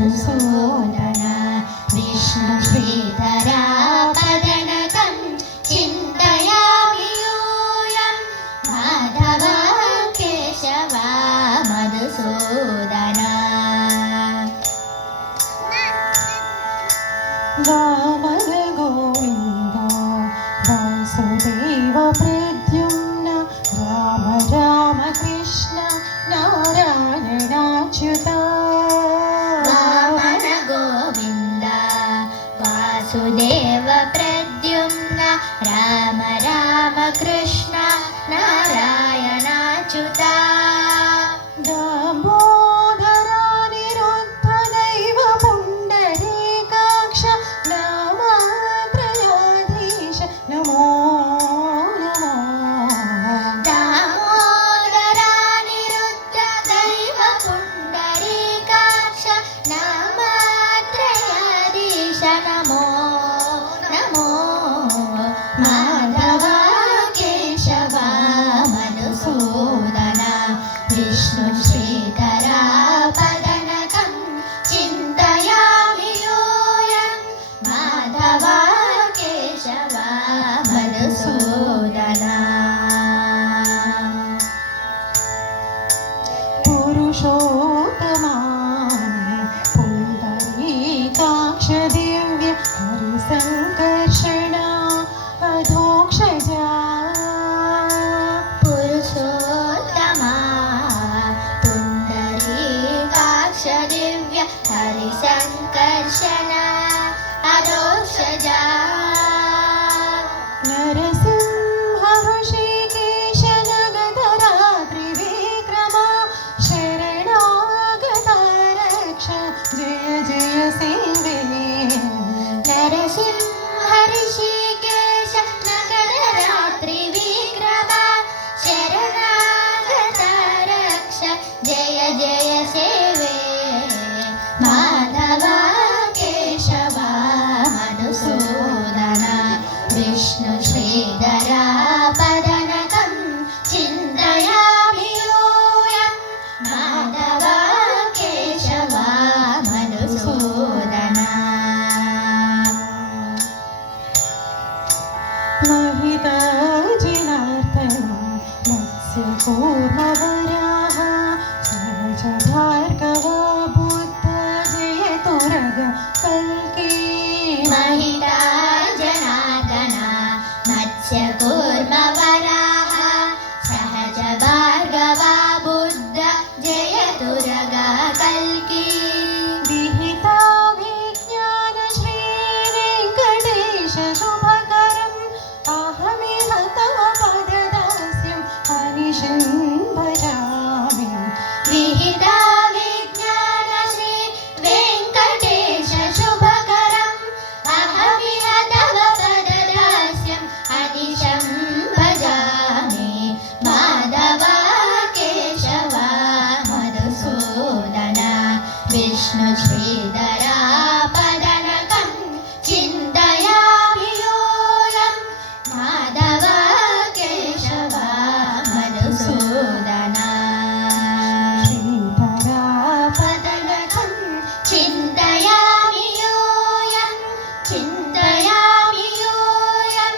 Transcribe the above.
मधुसूदन विष्णु श्रीधरा पदनकं चिन्तयामि यूयं माधव केशव मधुसूदन वामन गोविन्द वासुदेव प्रद्युम्न राम राम कृष्ण नारायणाच्युत वामन गोविन्द वासुदेव प्रद्युम्न राम राम कृष्ण नारायणाच्युत दामोदरा निरुद्ध दैव पुण्डरीकाक्ष नामत्रयाधीश नमो नमो दामोदरा निरुद्ध दैव पुण्डरीकाक्ष नामत्रयाधीश नमो नमो माधव केशव मधुसूदन विष्णु श्रीधरा पदनकं चिन्तयामि यूयं माधव केशव मधुसूदन पुरुषोत्तमा पुण्डरीकाक्ष दिव्य हरिसङ्कर्षण अधोक्षजा पुरुषोत्तमा पुण्डरीकाक्ष दिव्य हरिसङ्कर्षण अधोक्षजा नरसिंह ऋषिकेश नगधरा त्रिविक्रमा शरणागता रक्ष जय जय सेवे नरसिंह ऋषिकेश नगररात्रि विक्रम शरणागत रक्ष जय जय सेवे माधव केशव मधुसूदन विष्णु श्रीधरा पदनकं चिन्तयामि यूयं माधव केशव मधुसूदन महिताजिनार्दनं मत्स्यकूर्मवराः सहज भार्गव बुद्ध जयतुरग कल्की महिता जनार्दन मत्स्यकूर्मवराः सहज भार्गव बुद्ध जयतुरग कल्की विहिता विज्ञान श्री वेङ्कटेश शुभकरम् अहमिह तव पददास्यम् अनिशं भजामि विहिता विज्ञान श्री वेङ्कटेश शुभकरम् अहमिह तव पददास्यम् अनिशं भजामि माधव केशव मधुसूदन विष्णु श्रीधरा पदनकं चिन्तयामि यूयं माधव केशव मधुसूदन श्रीधरा पदनकं चिन्तयामि यूयं चिन्तयामि यूयं